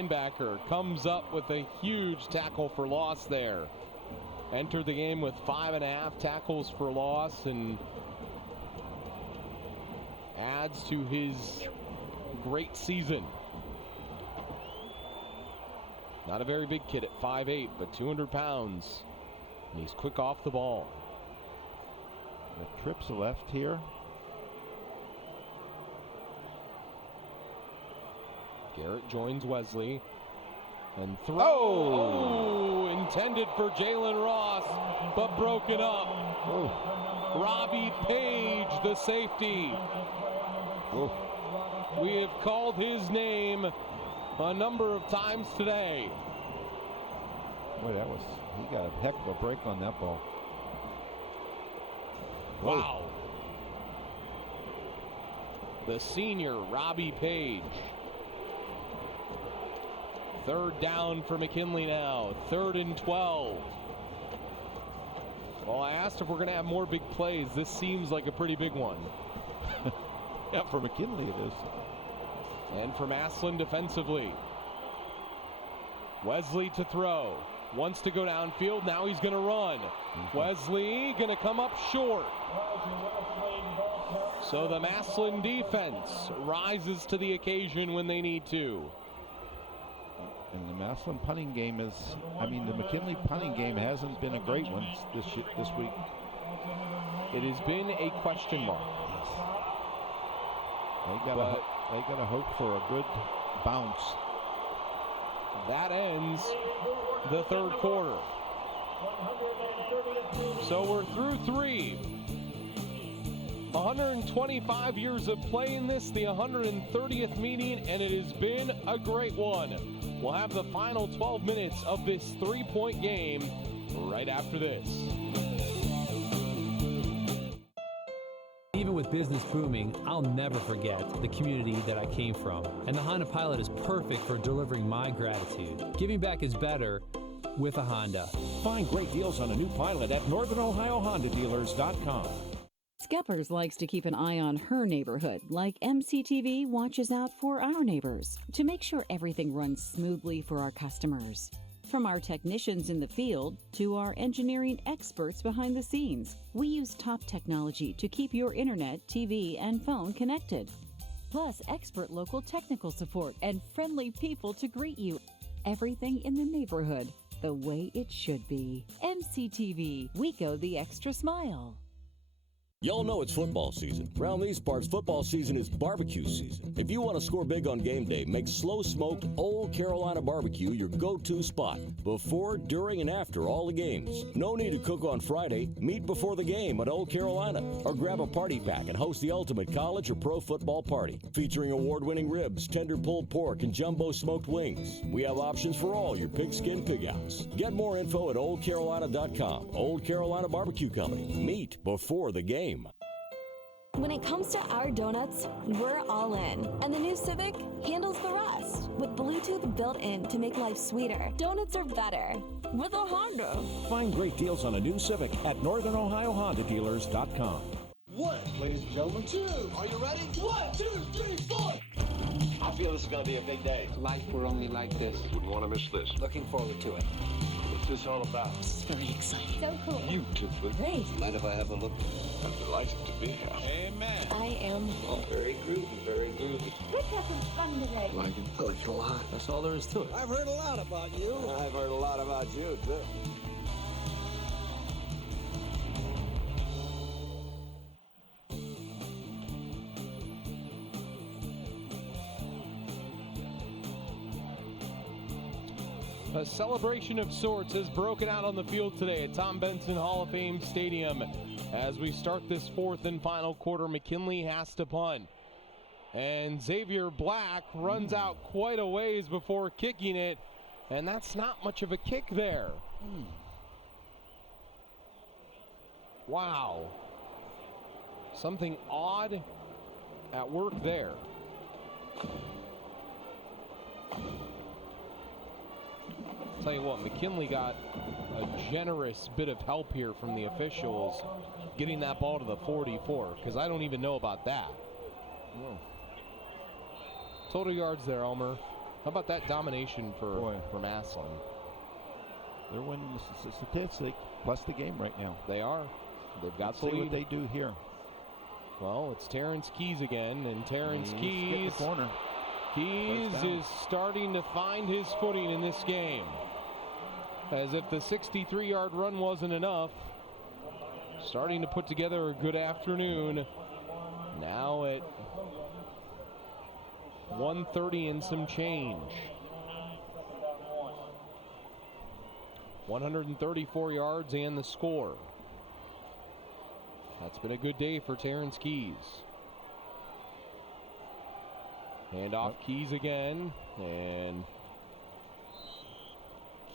linebacker, comes up with a huge tackle for loss there. Entered the game with 5.5 tackles for loss and adds to his great season. Not a very big kid at 5'8", but 200 pounds. And he's quick off the ball. The trips left here. Garrett joins Wesley. And throw. Oh, intended for Jalen Ross, but broken up. Oh. Robbie Page, the safety. Oh. We have called his name a number of times today. Boy, he got a heck of a break on that ball. Wow. The senior, Robbie Page. Third down for McKinley now. 3rd and 12. Well, I asked if we're going to have more big plays. This seems like a pretty big one. Yeah, for McKinley it is. And for Massillon defensively. Wesley to throw. Wants to go downfield. Now he's going to run. Wesley going to come up short. So the Massillon defense rises to the occasion when they need to. And the Massillon punting game is, the McKinley punting game hasn't been a great one this week. It has been a question mark. They got to hope for a good bounce. That ends the 3rd quarter. So we're through 3. 125 years of play in this, the 130th meeting, and it has been a great one. We'll have the final 12 minutes of this 3-point game right after this. Even with business booming, I'll never forget the community that I came from. And the Honda Pilot is perfect for delivering my gratitude. Giving back is better with a Honda. Find great deals on a new Pilot at NorthernOhioHondaDealers.com. Skeppers likes to keep an eye on her neighborhood, like MCTV watches out for our neighbors, to make sure everything runs smoothly for our customers. From our technicians in the field to our engineering experts behind the scenes, we use top technology to keep your internet, TV, and phone connected. Plus, expert local technical support and friendly people to greet you. Everything in the neighborhood, the way it should be. MCTV, we go the extra mile. Y'all know it's football season. Around these parts, football season is barbecue season. If you want to score big on game day, make slow-smoked Old Carolina barbecue your go-to spot before, during, and after all the games. No need to cook on Friday. Meet before the game at Old Carolina. Or grab a party pack and host the ultimate college or pro football party. Featuring award-winning ribs, tender pulled pork, and jumbo smoked wings. We have options for all your pigskin pig-outs. Get more info at oldcarolina.com. Old Carolina Barbecue Company. Meet before the game. When it comes to our donuts, we're all in. And the new Civic handles the rest. With Bluetooth built in to make life sweeter, donuts are better. With a Honda. Find great deals on a new Civic at NorthernOhioHondaDealers.com. 1, ladies and gentlemen. 2, are you ready? 1, 2, 3, 4. I feel this is going to be a big day. Life were only like this. Wouldn't want to miss this. Looking forward to it. What's this all about? This is very exciting. So cool. Beautiful. Great. Mind if I have a look? I'm delighted to be here. Amen. I am. Oh, very groovy, very groovy. Let's have some fun today. I like it a lot. That's all there is to it. I've heard a lot about you. I've heard a lot about you, too. A celebration of sorts has broken out on the field today at Tom Benson Hall of Fame Stadium. As we start this 4th and final quarter, McKinley has to punt. And Xavier Black runs out quite a ways before kicking it, and that's not much of a kick there. Wow. Something odd at work there. Tell you what, McKinley got a generous bit of help here from the officials getting that ball to the 44, because I don't even know about that. Whoa. Total yards there, Elmer. How about that domination for Massillon? They're winning the statistic plus the game right now. They are. They've got Let's the see lead. what they do here. Well, it's Terrence Keys again, and Terrence Keys. The corner. Keys is starting to find his footing in this game. As if the 63-yard run wasn't enough, starting to put together a good afternoon. Now at 1:30 and some change. 134 yards and the score. That's been a good day for Terrence Keys. Hand off Keys again, and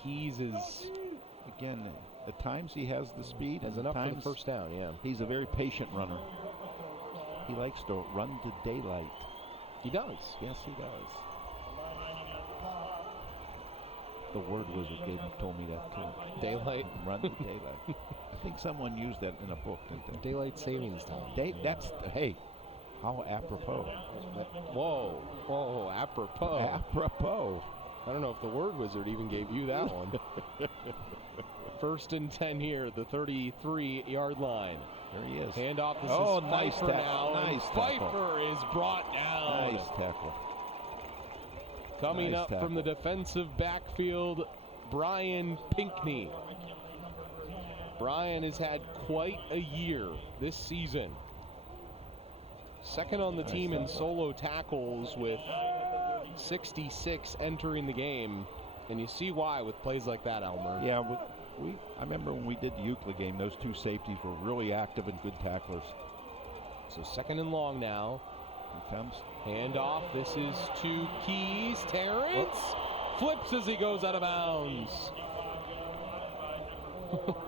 Keys is again. At times he has the speed, has and enough at for the first down. Yeah, he's a very patient runner. He likes to run to daylight. He does. Yes, he does. The word wizard told me that too. Daylight. Run to daylight. I think someone used that in a book, didn't they? Daylight savings time. Hey, how apropos. Whoa, apropos. Apropos. I don't know if the word wizard even gave you that one. 1st and 10 here, the 33-yard line. There he is. Handoff. This is nice Pfeiffer now. Nice Pfeiffer is brought down. Nice tackle. Coming up from the defensive backfield, Brian Pinckney. Brian has had quite a year this season. Second on the team in solo tackles with 66 entering the game. And you see why with plays like that, Elmer. Yeah, I remember when we did the Euclid game, those two safeties were really active and good tacklers. So 2nd and long now. Here comes. Handoff. This is to Keys. Terrence flips as he goes out of bounds.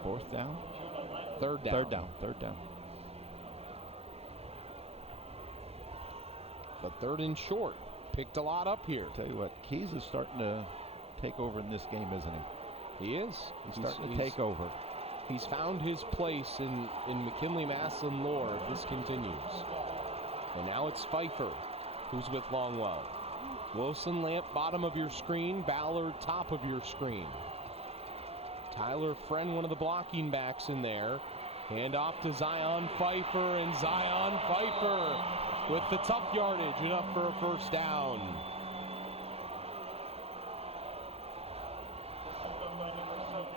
4th down? 3rd down. Third down. But 3rd and short. Picked a lot up here. Tell you what, Keys is starting to take over in this game, isn't he? He is. He's starting to take over. He's found his place in McKinley Massillon lore if this continues. And now it's Pfeiffer who's with Longwell. Wilson Lamp bottom of your screen, Ballard top of your screen. Tyler Friend, one of the blocking backs in there. Hand off to Zion Pfeiffer, and Zion Pfeiffer with the tough yardage, enough for a first down.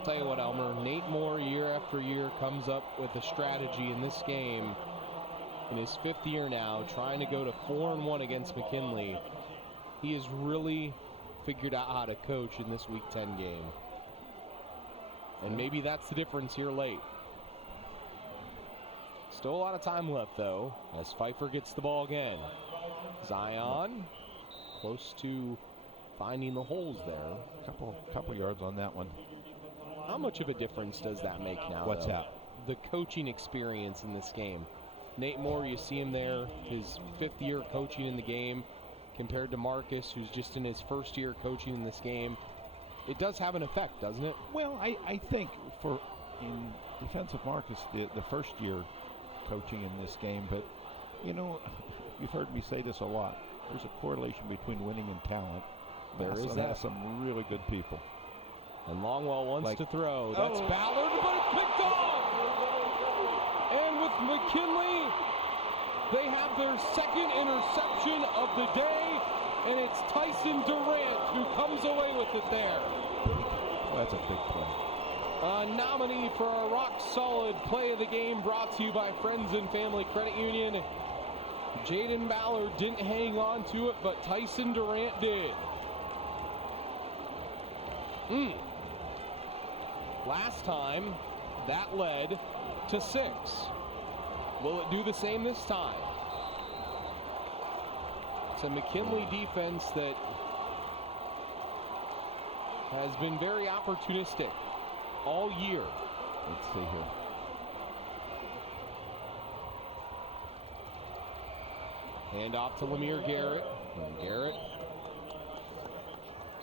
Tell you what, Elmer, Nate Moore year after year comes up with a strategy in this game. In his 5th year now, trying to go to 4-1 against McKinley. He has really figured out how to coach in this Week 10 game. And maybe that's the difference here late. Still a lot of time left, though, as Pfeiffer gets the ball again. Zion, close to finding the holes there. Couple yards on that one. How much of a difference does that make now? What's though? that? The coaching experience in this game. Nate Moore, you see him there, his 5th year coaching in the game, compared to Marcus, who's just in his 1st year coaching in this game. It does have an effect, doesn't it? Well, I think in defense of Marcus, the 1st year coaching in this game, but you know, you've heard me say this a lot. There's a correlation between winning and talent. There is that. Has some really good people. And Longwell wants to throw. That's Ballard, but it's picked off. And with McKinley, they have their 2nd interception of the day, and it's Tyson Durant who comes away with it there. That's a big play. A nominee for a rock-solid play of the game, brought to you by Friends and Family Credit Union. Jaden Ballard didn't hang on to it, but Tyson Durant did. Last time, that led to 6. Will it do the same this time? It's a McKinley defense that has been very opportunistic all year. Let's see here. Hand off to Lemire Garrett. Garrett.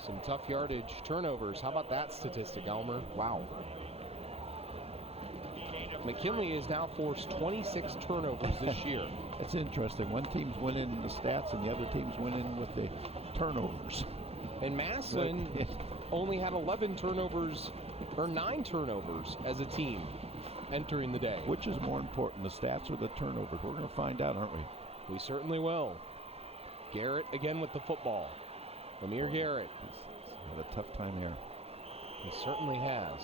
Some tough yardage turnovers. How about that statistic, Elmer? Wow. McKinley has now forced 26 turnovers this year. It's interesting. One team's winning the stats and the other team's winning with the turnovers. And Massillon only had 11 turnovers, or 9 turnovers as a team entering the day. Which is more important, the stats or the turnovers? We're going to find out, aren't we? We certainly will. Garrett again with the football. Lemire Garrett. He's had a tough time here. He certainly has.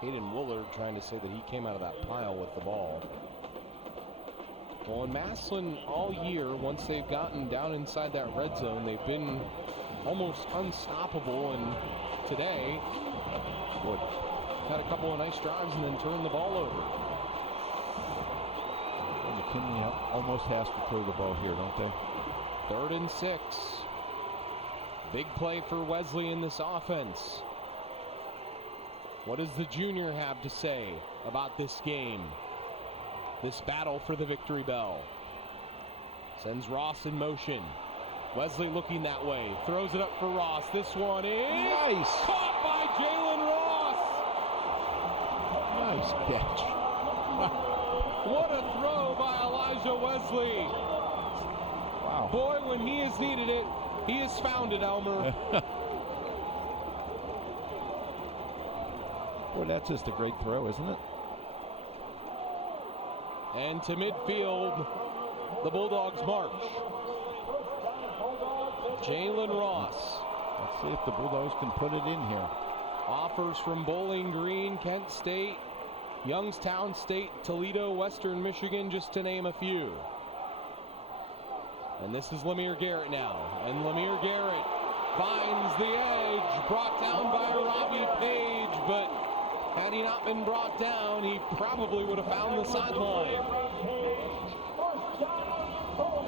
Caden Woolard trying to say that he came out of that pile with the ball. Well, in Massillon all year, once they've gotten down inside that red zone, they've been almost unstoppable. And today, had a couple of nice drives and then turned the ball over. And McKinley almost has to throw the ball here, don't they? 3rd and 6. Big play for Wesley in this offense. What does the junior have to say about this game? This battle for the victory bell. Sends Ross in motion. Wesley looking that way. Throws it up for Ross. This one is nice. Caught by Jalen Ross. Nice catch. What a throw by Elijah Wesley. Wow. Boy, when he has needed it, he has found it, Elmer. Boy, that's just a great throw, isn't it? And to midfield, the Bulldogs march. Jalen Ross. Let's see if the Bulldogs can put it in here. Offers from Bowling Green, Kent State, Youngstown State, Toledo, Western Michigan, just to name a few. And this is Lemire Garrett now. And Lemire Garrett finds the edge, brought down by Robbie Page, but had he not been brought down, he probably would have found the sideline.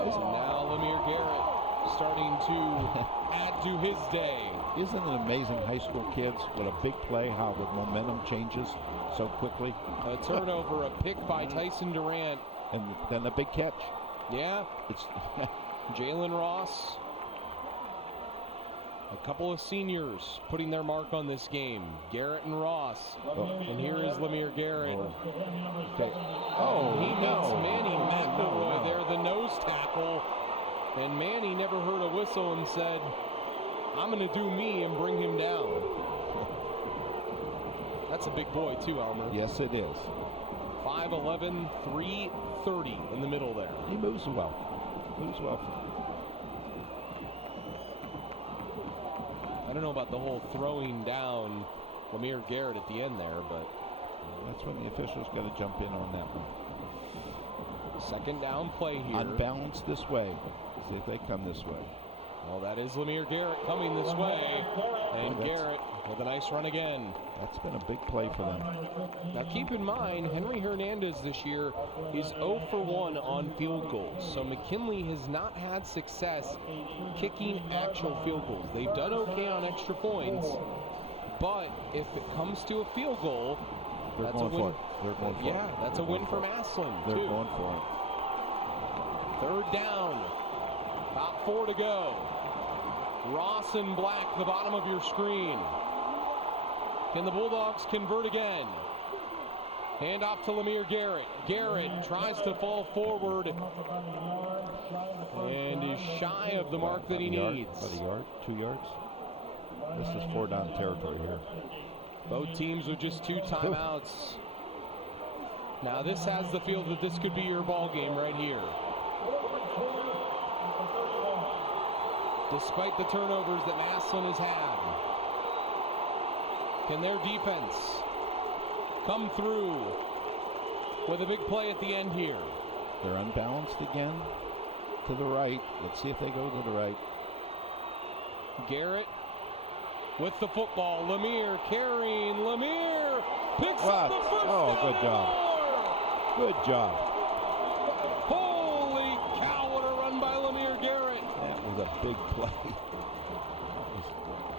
So now Lemire Garrett starting to add to his day. Isn't it amazing, high school kids, what a big play, how the momentum changes so quickly? A turnover, a pick by Tyson Durant. And then a big catch. Yeah. It's Jalen Ross. A couple of seniors putting their mark on this game. Garrett and Ross. And here is Lemire Garrett. Okay. He meets Manny McElroy there, the nose tackle. And Manny never heard a whistle and said, I'm going to do me and bring him down. That's a big boy too, Elmer. Yes, it is. 5'11", 330 in the middle there. He moves well. Moves well. I don't know about the whole throwing down Lemire Garrett at the end there, but that's when the officials got to jump in on that one. 2nd down play here. Unbalanced this way. See if they come this way. Well, that is Lemire Garrett coming this way. And Garrett with a nice run again. That's been a big play for them. Now keep in mind, Henry Hernandez this year is 0 for 1 on field goals. So McKinley has not had success kicking actual field goals. They've done okay on extra points, but if it comes to a field goal, they're that's going a win. for it. They're going for it. Yeah, that's a win for Massillon, They're too. going for it. 3rd down. About 4 to go. Ross and Black, the bottom of your screen. Can the Bulldogs convert again? Hand off to Lemire Garrett. Garrett tries to fall forward and is shy of the mark that he needs. About a yard, 2 yards. This is 4 down territory here. Both teams with just 2 timeouts. Now this has the feel that this could be your ball game right here. Despite the turnovers that Massillon has had. Can their defense come through with a big play at the end here? They're unbalanced again to the right. Let's see if they go to the right. Garrett with the football. Lemire carrying. Lemire picks up the first down. Good job. Good job. Holy cow, what a run by Lemire Garrett. That was a big play.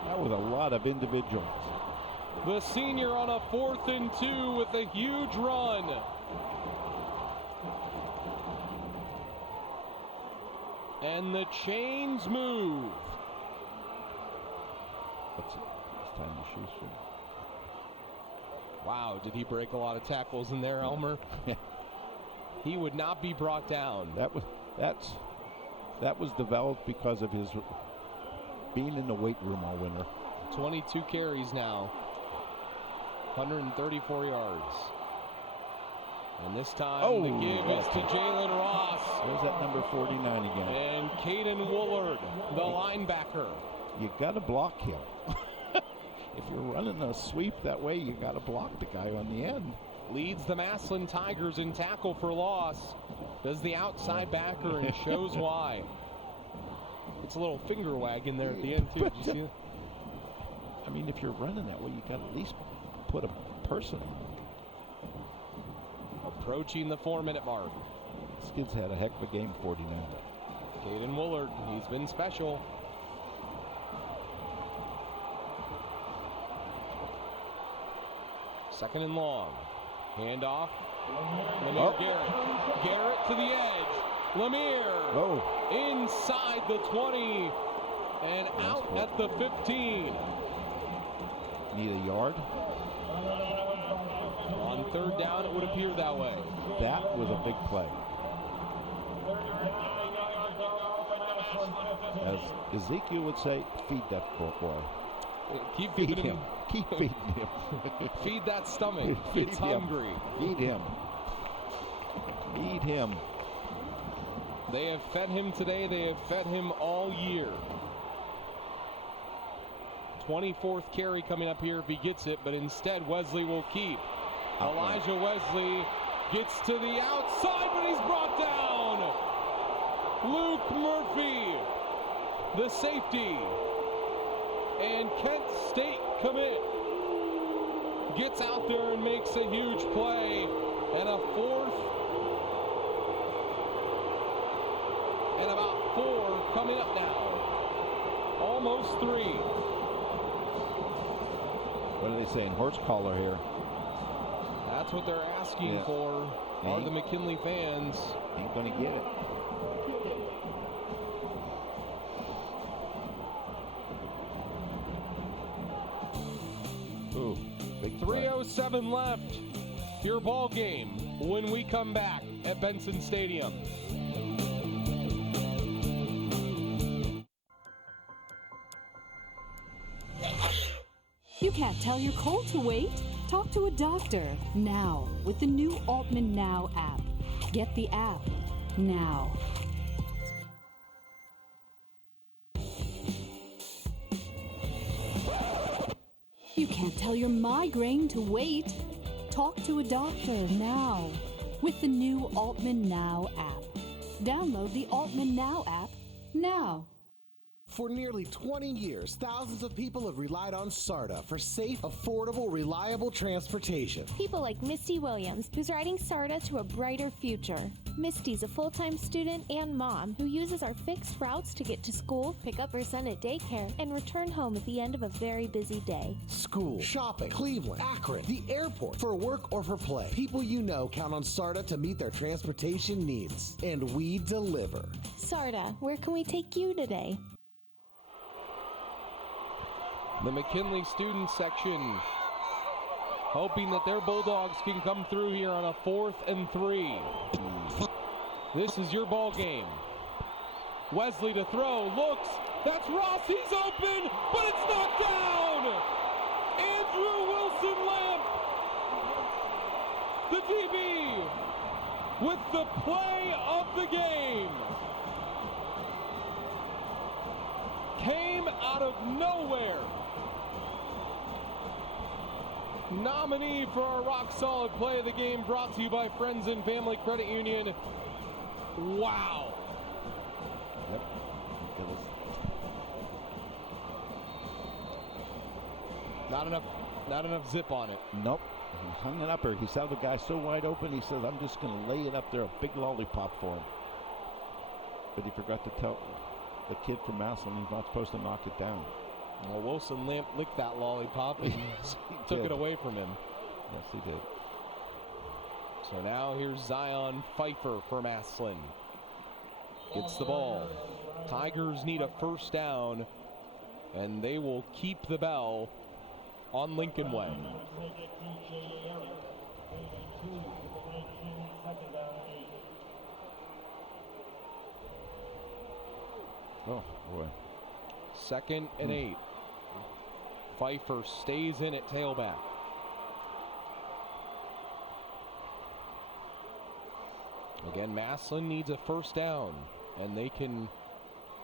That was a lot of individuals. The senior on a 4th and 2 with a huge run. And the chains move. It's time to shoot. Wow, did he break a lot of tackles in there, Elmer? He would not be brought down. That's That was developed because of his being in the weight room all winter. 22 carries now, 134 yards. And this time the give is to Jalen Ross. There's that number 49 again. And Caden Woolard, the linebacker. You got to block him. If you're running a sweep that way, you got to block the guy on the end. Leads the Massillon Tigers in tackle for loss. Does the outside backer and shows why. It's a little finger wag in there at the end too. Did you see it? I mean, if you're running that way, you got to at least put a person. Approaching the 4-minute mark. This kid's had a heck of a game, 49. Caden Woolard, he's been special. Second and long. Handoff. Lemire Garrett. Garrett to the edge. Lemire inside the 20 and out at the 15. Need a yard? On third down, it would appear that way. That was a big play. As Ezekiel would say, feed that poor boy. Keep feed feeding him. Keep feeding him. Feed that stomach. It's hungry. Feed him. Feed him. They have fed him today. They have fed him all year. 24th carry coming up here if he gets it, but instead Wesley will keep. Elijah Wesley gets to the outside, but he's brought down. Luke Murphy, the safety, and Kent State commit, gets out there and makes a huge play, and a fourth and about 4 coming up now. Almost 3. What are they saying? Horse collar here. That's what they're asking for. Are the McKinley fans? Ain't gonna get it. Ooh, big 3:07 left. Your ball game when we come back at Benson Stadium. You can't tell your cold to wait? Talk to a doctor now with the new Altman Now app. Get the app now. You can't tell your migraine to wait. Talk to a doctor now with the new Altman Now app. Download the Altman Now app now. For nearly 20 years, thousands of people have relied on SARTA for safe, affordable, reliable transportation. People like Misty Williams, who's riding SARTA to a brighter future. Misty's a full-time student and mom who uses our fixed routes to get to school, pick up her son at daycare, and return home at the end of a very busy day. School, shopping, Cleveland, Akron, the airport, for work or for play. People you know count on SARTA to meet their transportation needs. And we deliver. SARTA, where can we take you today? The McKinley student section hoping that their Bulldogs can come through here on a 4th and 3. This is your ball game. Wesley to throw, looks, that's Ross, he's open, but it's knocked down! Andrew Wilson Lamp, the DB, with the play of the game. Came out of nowhere. Nominee for our rock solid play of the game, brought to you by Friends and Family Credit Union. Wow. Yep. Not enough zip on it. Nope. He hung it up there. He saw the guy so wide open, he says, I'm just going to lay it up there, a big lollipop for him. But he forgot to tell the kid from Massillon he's not supposed to knock it down. Well, Wilson Lamp licked that lollipop and took it away from him. Yes, he did. So now here's Zion Pfeiffer for Massillon. Gets the ball. Tigers need a first down, and they will keep the bell on Lincoln Way. Oh, boy. 2nd and 8. Pfeiffer stays in at tailback. Again, Massillon needs a first down, and they can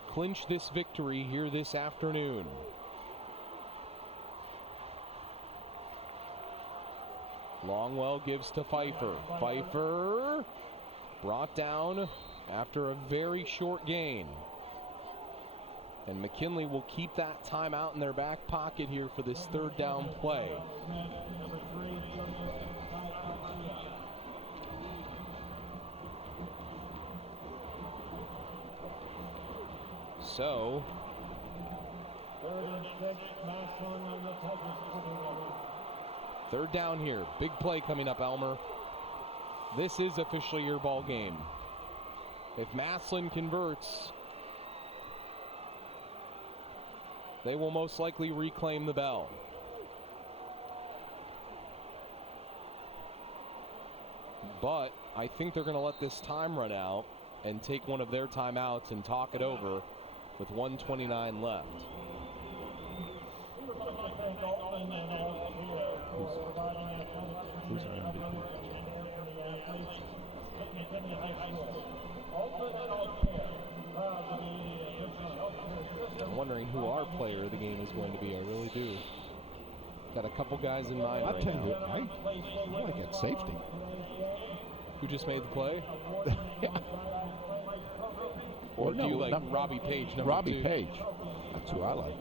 clinch this victory here this afternoon. Longwell gives to Pfeiffer. Pfeiffer brought down after a very short gain. And McKinley will keep that timeout in their back pocket here for this 3rd down play. So, 3rd down here. Big play coming up, Elmer. This is officially your ball game. If Massillon converts, they will most likely reclaim the bell. But I think they're going to let this time run out and take one of their timeouts and talk it over with 1:29 left. Who's around it? I'm wondering who our player of the game is going to be. I really do. Got a couple guys in mind. I'll right tell now. you, I like at safety. Who just made the play? Yeah. Or no, do you like no, Robbie Page, number Robbie 2? Page. That's who I like.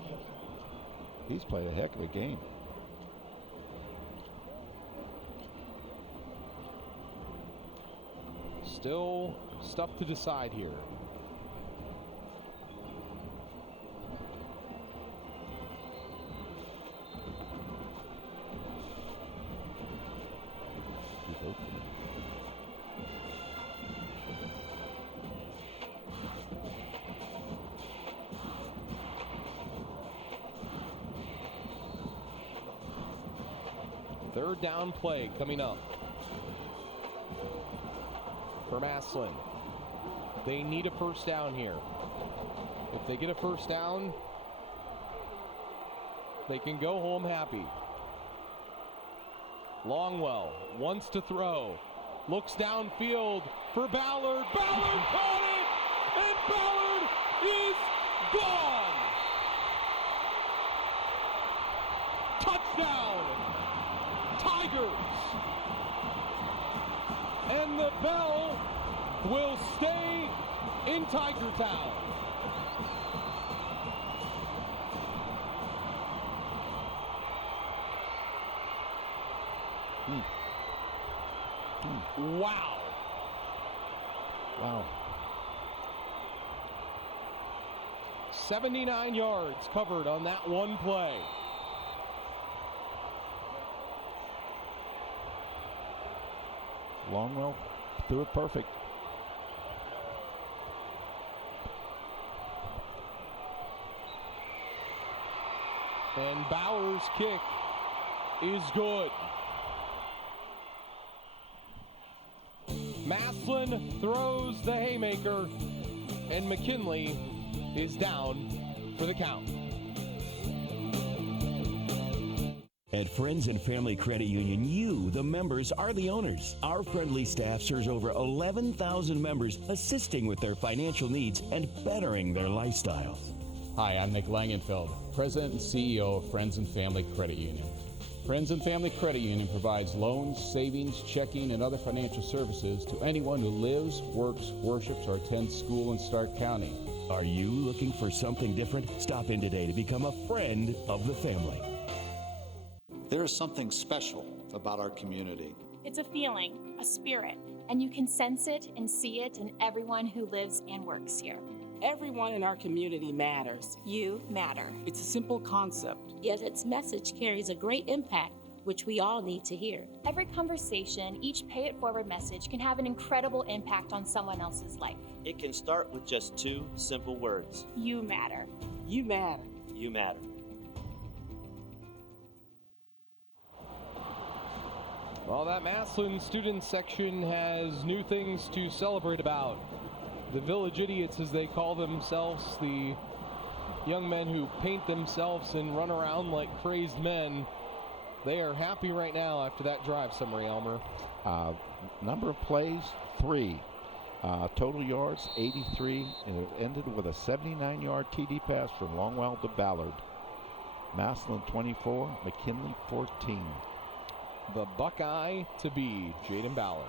He's played a heck of a game. Still stuff to decide here. Third down play coming up for Massillon. They need a first down here. If they get a first down, they can go home happy. Longwell wants to throw. Looks downfield for Ballard. Ballard caught it! And Ballard is gone! Touchdown! Tigers! And the bell will stay in Tiger Town. Wow. Wow. 79 yards covered on that one play. Longwell threw it perfect. And Bauer's kick is good. Massillon throws the haymaker, and McKinley is down for the count. At Friends and Family Credit Union, you, the members, are the owners. Our friendly staff serves over 11,000 members, assisting with their financial needs and bettering their lifestyles. Hi, I'm Nick Langenfeld, President and CEO of Friends and Family Credit Union. Friends and Family Credit Union provides loans, savings, checking, and other financial services to anyone who lives, works, worships, or attends school in Stark County. Are you looking for something different? Stop in today to become a friend of the family. There is something special about our community. It's a feeling, a spirit, and you can sense it and see it in everyone who lives and works here. Everyone in our community matters. You matter. It's a simple concept, yet its message carries a great impact, which we all need to hear. Every conversation, each pay it forward message can have an incredible impact on someone else's life. It can start with just 2 simple words. You matter. You matter. You matter. Well, that Massillon student section has new things to celebrate about. The village idiots, as they call themselves, the young men who paint themselves and run around like crazed men, they are happy right now after that drive, Summary Elmer. Number of plays, 3. Total yards, 83. And it ended with a 79-yard TD pass from Longwell to Ballard. Massillon 24, McKinley 14. The Buckeye to be, Jaden Ballard.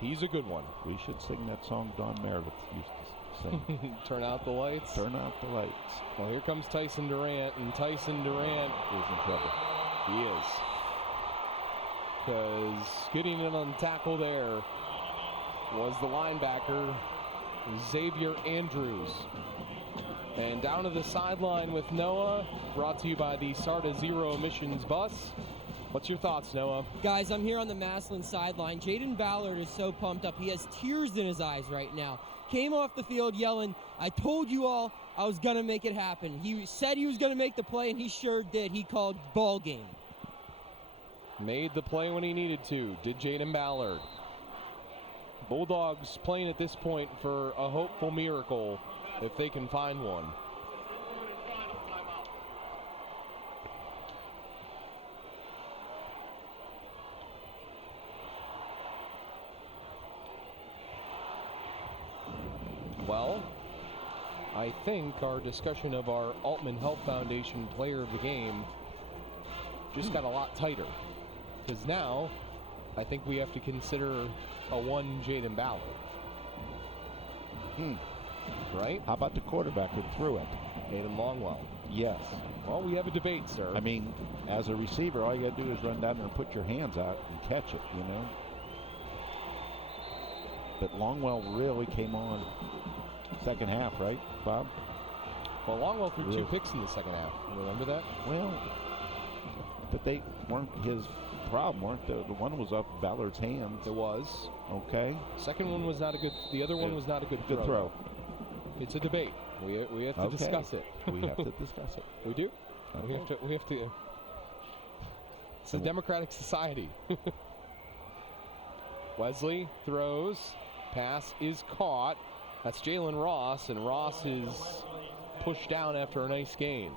He's a good one. We should sing that song Don Meredith used to sing. Turn out the lights. Turn out the lights. Well, here comes Tyson Durant, and Tyson Durant is in trouble. He is. Because getting in on tackle there was the linebacker, Xavier Andrews. And down to the sideline with Noah, brought to you by the SARTA Zero Emissions Bus. What's your thoughts, Noah? Guys, I'm here on the Massillon sideline. Jaden Ballard is so pumped up. He has tears in his eyes right now. Came off the field yelling, "I told you all I was going to make it happen." He said he was going to make the play, and he sure did. He called ball game. Made the play when he needed to, did Jaden Ballard. Bulldogs playing at this point for a hopeful miracle if they can find one. Well, I think our discussion of our Altman Health Foundation player of the game just got a lot tighter. Because now, I think we have to consider a one Jaden Ballard. Right? How about the quarterback who threw it? Hayden Longwell. Yes. Well, we have a debate, sir. I mean, as a receiver, all you got to do is run down there and put your hands out and catch it, you know? But Longwell really came on second half, right, Bob? Well, Longwell threw 2 picks in the second half. Remember that? Well, but they weren't his problem, weren't they? The one was off Ballard's hands. It was. Okay. Second one was not a good. The other one was not a good throw. It's a debate. We have to discuss it. We have to discuss it. We do. Okay. We have to. It's a democratic society. Wesley throws. Pass is caught. That's Jalen Ross, and Ross is pushed down after a nice gain.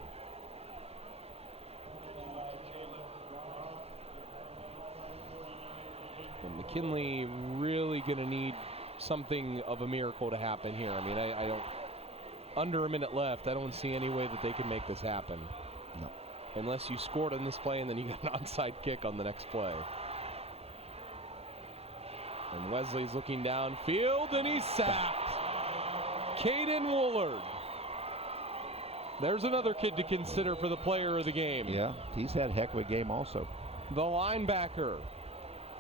And McKinley really going to need something of a miracle to happen here. I mean, I don't, under a minute left, I don't see any way that they can make this happen. No. Unless you scored on this play and then you got an onside kick on the next play. And Wesley's looking downfield and he's sacked. Caden Woolard. There's another kid to consider for the player of the game. Yeah, he's had a heck of a game also. The linebacker.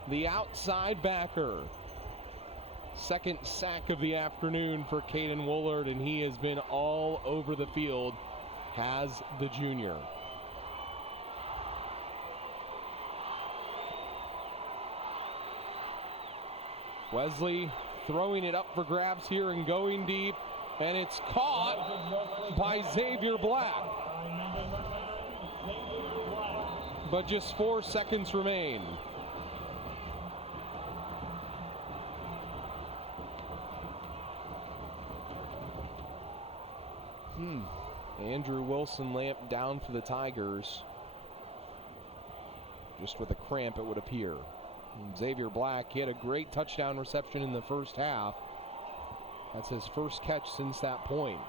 The outside backer. Second sack of the afternoon for Caden Woolard, and he has been all over the field, has the junior. Wesley throwing it up for grabs here and going deep, and it's caught by Xavier Black. But just 4 seconds remain. Andrew Wilson lamped down for the Tigers. Just with a cramp, it would appear. And Xavier Black, he had a great touchdown reception in the first half. That's his first catch since that point.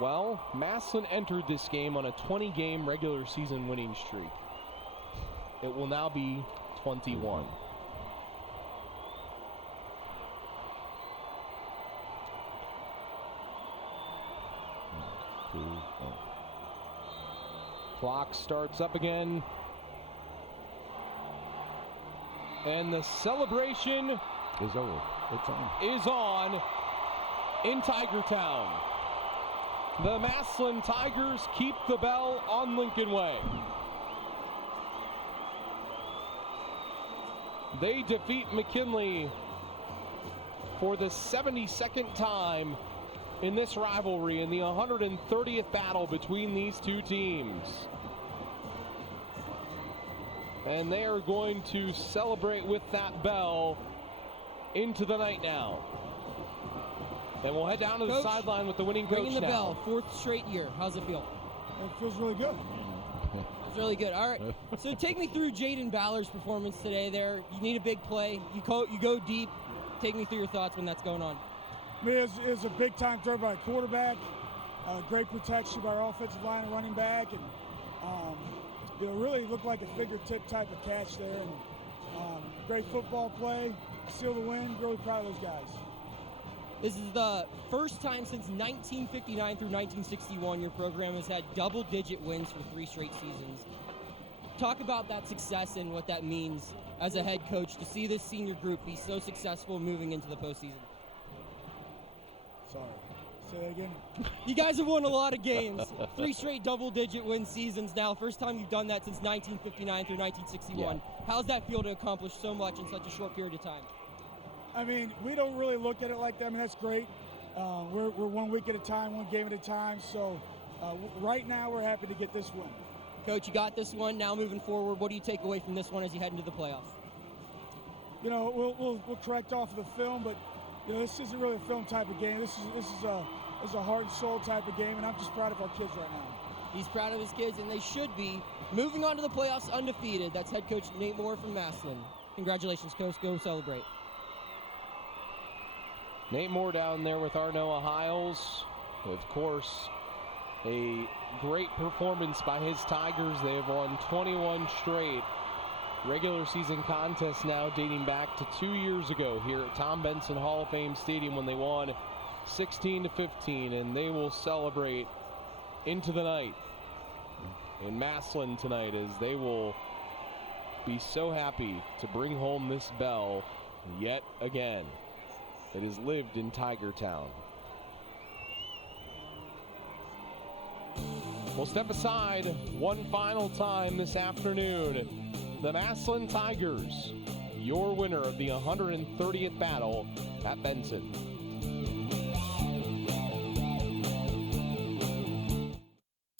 Well, Massillon entered this game on a 20-game regular season winning streak. It will now be 21. Clock starts up again. And the celebration is over. Is on in Tigertown. The Massillon Tigers keep the bell on Lincoln Way. They defeat McKinley for the 72nd time in this rivalry, in the 130th battle between these two teams. And they are going to celebrate with that bell into the night now. And we'll head down to the sideline with the winning coach ringing the now. bell, 4th straight year. How's it feel? It feels really good. It's really good. All right. So take me through Jaden Ballard's performance today there. You need a big play. You go deep. Take me through your thoughts when that's going on. I mean, it was a big-time throw by a quarterback. Great protection by our offensive line and running back. And, really looked like a fingertip type of catch there. And great football play. Seal the win. Really proud of those guys. This is the first time since 1959 through 1961 your program has had double-digit wins for 3 straight seasons. Talk about that success and what that means as a head coach to see this senior group be so successful moving into the postseason. Sorry. Say that again. You guys have won a lot of games. 3 straight double-digit win seasons now. First time you've done that since 1959 through 1961. Yeah. How's that feel to accomplish so much in such a short period of time? I mean, we don't really look at it like that. I mean, that's great. We're 1 week at a time, 1 game at a time. So right now we're happy to get this win. Coach, you got this one. Now moving forward, what do you take away from this one as you head into the playoffs? We'll correct off of the film, but this isn't really a film type of game. This is a heart and soul type of game, and I'm just proud of our kids right now. He's proud of his kids, and they should be. Moving on to the playoffs undefeated. That's head coach Nate Moore from Massillon. Congratulations, Coach. Go celebrate. Nate Moore down there with our Noah Hiles. Of course, a great performance by his Tigers. They have won 21 straight regular season contests now dating back to 2 years ago here at Tom Benson Hall of Fame Stadium when they won 16-15, and they will celebrate into the night in Massillon tonight as they will be so happy to bring home this bell yet again. That has lived in Tiger Town. We'll step aside one final time this afternoon. The Massillon Tigers, your winner of the 130th battle at Benson.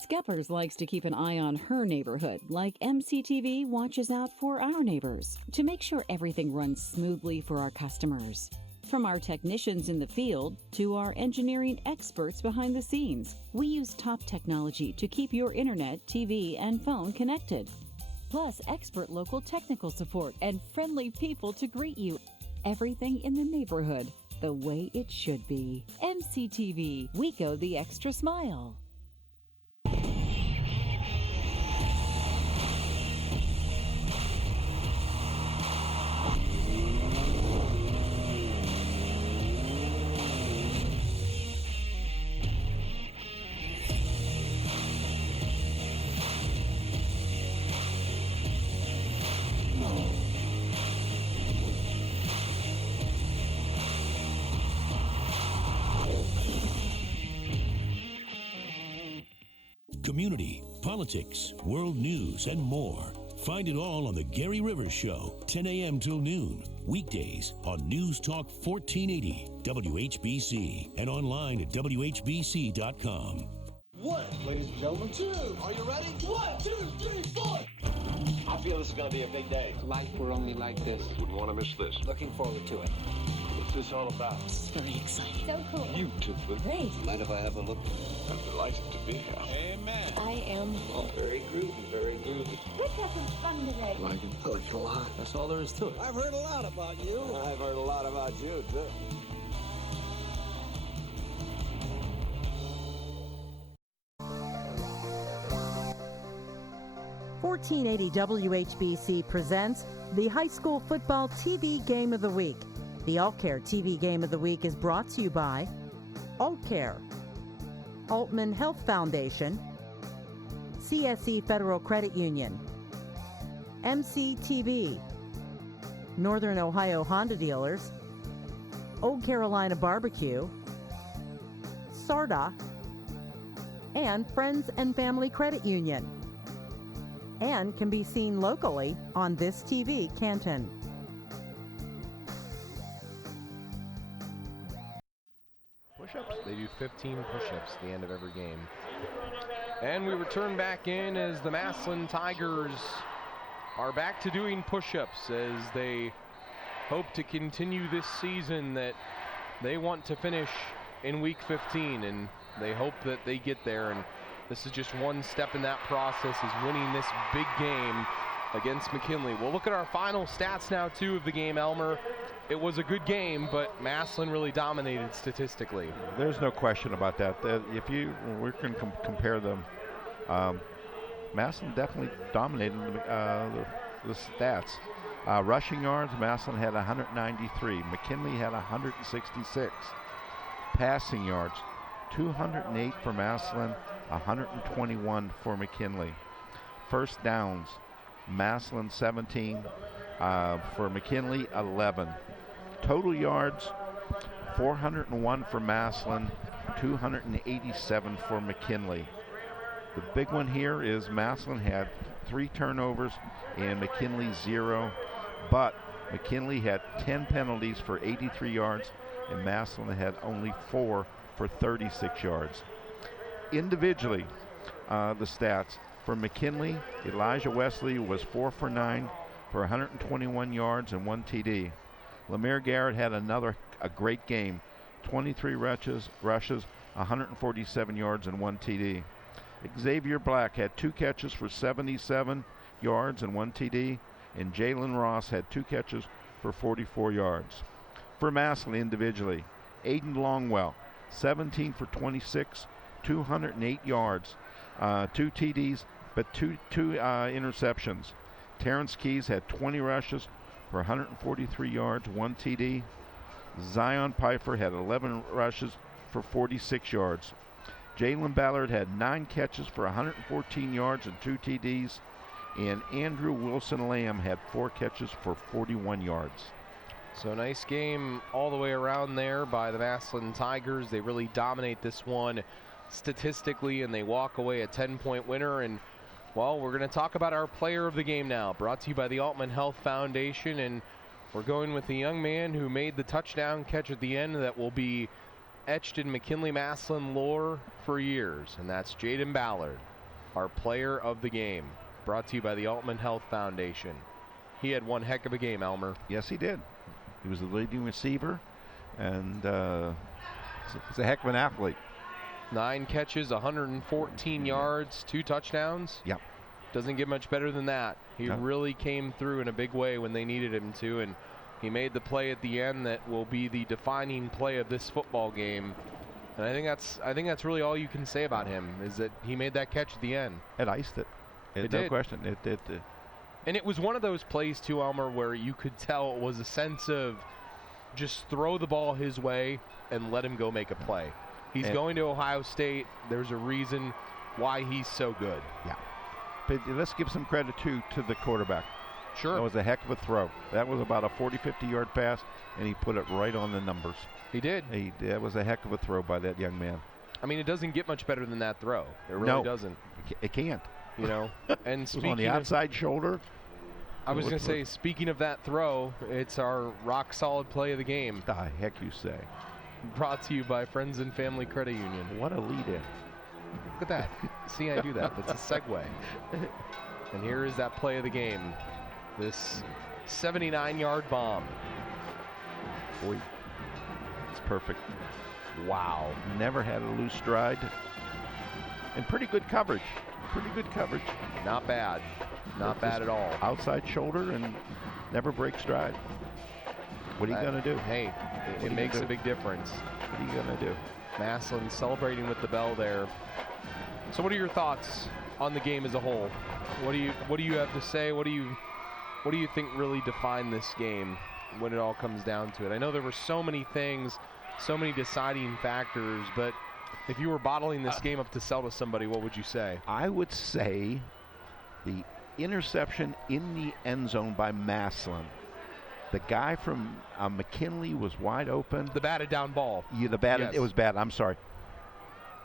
Skeppers likes to keep an eye on her neighborhood, like MCTV watches out for our neighbors, to make sure everything runs smoothly for our customers. From our technicians in the field to our engineering experts behind the scenes, we use top technology to keep your internet, TV, and phone connected. Plus, expert local technical support and friendly people to greet you. Everything in the neighborhood the way it should be. MCTV, we go the extra smile. Community, politics, world news, and more. Find it all on The Gary Rivers Show, 10 a.m. till noon, weekdays on News Talk 1480, WHBC, and online at WHBC.com. 1, ladies and gentlemen. 2, are you ready? 1, 2, 3, 4. I feel this is going to be a big day. Life were only like this. Wouldn't want to miss this. Looking forward to it. What's this all about? This is very exciting. So cool. Beautiful. Great. Mind if I have a look? I'm delighted to be here. Amen. I am. Oh, very groovy, very groovy. Let's have some fun today. I like it a lot. That's all there is to it. I've heard a lot about you. I've heard a lot about you, too. .1480 WHBC presents the High School Football TV Game of the Week. The AllCare TV Game of the Week is brought to you by AllCare, Altman Health Foundation, CSE Federal Credit Union, MCTV, Northern Ohio Honda Dealers, Old Carolina Barbecue, SARTA, and Friends and Family Credit Union, and can be seen locally on This TV Canton. Push-ups. They do 15 push-ups at the end of every game. And we return back in as the Massillon Tigers are back to doing push-ups as they hope to continue this season that they want to finish in week 15, and they hope that they get there. And this is just one step in that process, is winning this big game against McKinley. We'll look at our final stats now, too, of the game, Elmer. It was a good game, but Massillon really dominated statistically. There's no question about that. If we can compare them, Massillon definitely dominated the stats. Rushing yards, Massillon had 193. McKinley had 166. Passing yards, 208 for Massillon, 121 for McKinley. First downs, Massillon 17, for McKinley 11. Total yards, 401 for Massillon, 287 for McKinley. The big one here is Massillon had 3 turnovers and McKinley 0, but McKinley had 10 penalties for 83 yards and Massillon had only 4 for 36 yards. Individually, the stats for McKinley, Elijah Wesley was 4 for 9 for 121 yards and 1 TD. Lemire Garrett had a great game, 23 rushes, 147 yards and 1 TD. Xavier Black had 2 catches for 77 yards and 1 TD, and Jalen Ross had 2 catches for 44 yards. For Massillon individually, Aiden Longwell, 17 for 26, 208 yards, 2 TDs, but two interceptions. Terrence Keys had 20 rushes for 143 yards, 1 TD. Zion Pfeiffer had 11 rushes for 46 yards. Jalen Ballard had 9 catches for 114 yards and 2 TDs. And Andrew Wilson Lamb had 4 catches for 41 yards. So nice game all the way around there by the Massillon Tigers. They really dominate this one statistically, and they walk away a 10-point winner. And, well, we're going to talk about our player of the game now, brought to you by the Altman Health Foundation. And we're going with the young man who made the touchdown catch at the end that will be etched in McKinley Massillon lore for years, and that's Jaden Ballard, our player of the game, brought to you by the Altman Health Foundation. He had one heck of a game, Elmer. Yes, he did. He was the leading receiver, and he's a heck of an athlete. 9 catches, 114 yards, 2 touchdowns. Yep. Doesn't get much better than that. He really came through in a big way when they needed him to, and he made the play at the end that will be the defining play of this football game. And I think that's really all you can say about him, is that he made that catch at the end. It iced it. It no did. Question. It. And it was one of those plays too, Elmer, where you could tell it was a sense of just throw the ball his way and let him go make a play. He's going to Ohio State. There's a reason why he's so good. Yeah. But let's give some credit to the quarterback. Sure. That was a heck of a throw. That was about a 40, 50-yard pass, and he put it right on the numbers. He did. That was a heck of a throw by that young man. I mean, it doesn't get much better than that throw. It really doesn't. It can't. You know, and it was on the outside shoulder. I was going to say, speaking of that throw, it's our rock-solid play of the game. The heck you say. Brought to you by Friends and Family Credit Union. What a lead-in. Look at that. See, I do that. That's a segue. And here is that play of the game. This 79-yard bomb. Boy, it's perfect. Wow. Never had a loose stride. And pretty good coverage. Not bad. Not bad at all. Outside shoulder and never break stride. What are you going to do? Hey, it makes a big difference. What are you going to do? Massillon celebrating with the bell there. So what are your thoughts on the game as a whole? What do you have to say? What do you think really defined this game when it all comes down to it? I know there were so many things, so many deciding factors, but if you were bottling this game up to sell to somebody, what would you say? I would say the interception in the end zone by Massillon. The guy from McKinley was wide open. The batted down ball. Yeah, Yes. It was bad. I'm sorry.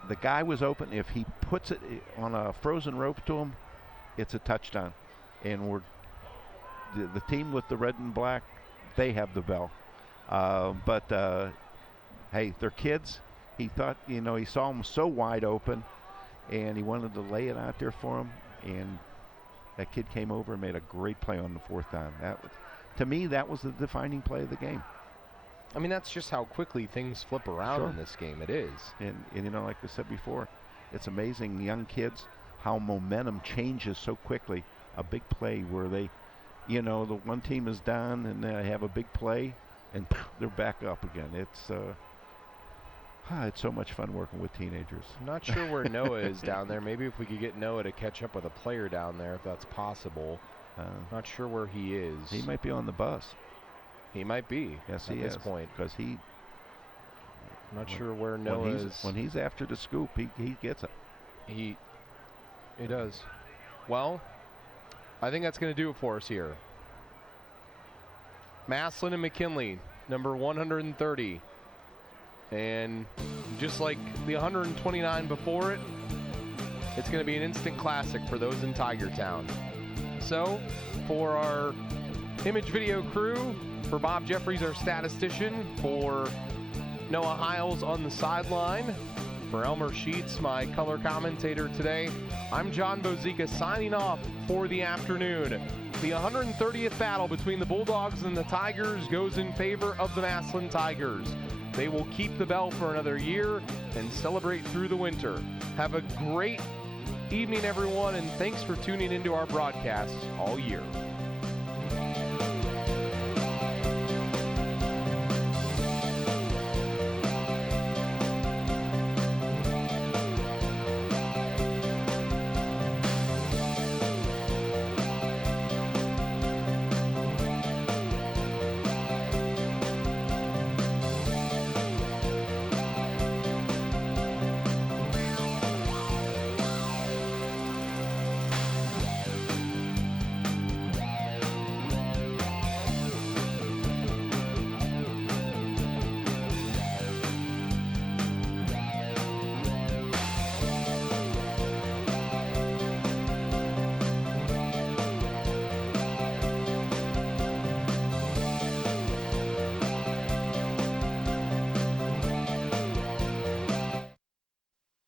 The guy was open. If he puts it on a frozen rope to him, it's a touchdown. And the team with the red and black, they have the bell. But hey, they're kids. He thought, he saw him so wide open, and he wanted to lay it out there for him. And That kid came over and made a great play on the 4th down. To me, that was the defining play of the game. I mean, that's just how quickly things flip around in this game. It is. And you know, like I said before, it's amazing, young kids, how momentum changes so quickly. A big play where they, you know, the one team is down and they have a big play and they're back up again. It's so much fun working with teenagers. I'm not sure where Noah is down there. Maybe if we could get Noah to catch up with a player down there, if that's possible. Not sure where he is. He might be on the bus. He might be. Yes, at he this is. point. Because he. Not sure where Noah is. When he's after the scoop, he gets it. He does. Well, I think that's going to do it for us here. Massillon and McKinley, number 130. And just like the 129 before it, it's going to be an instant classic for those in Tiger Town. So, for our image video crew, for Bob Jeffries, our statistician, for Noah Hiles on the sideline, for Elmer Sheets, my color commentator today, I'm John Bozica signing off for the afternoon. The 130th battle between the Bulldogs and the Tigers goes in favor of the Massillon Tigers. They will keep the bell for another year and celebrate through the winter. Have a great evening, everyone, and thanks for tuning into our broadcasts all year.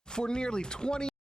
For nearly 20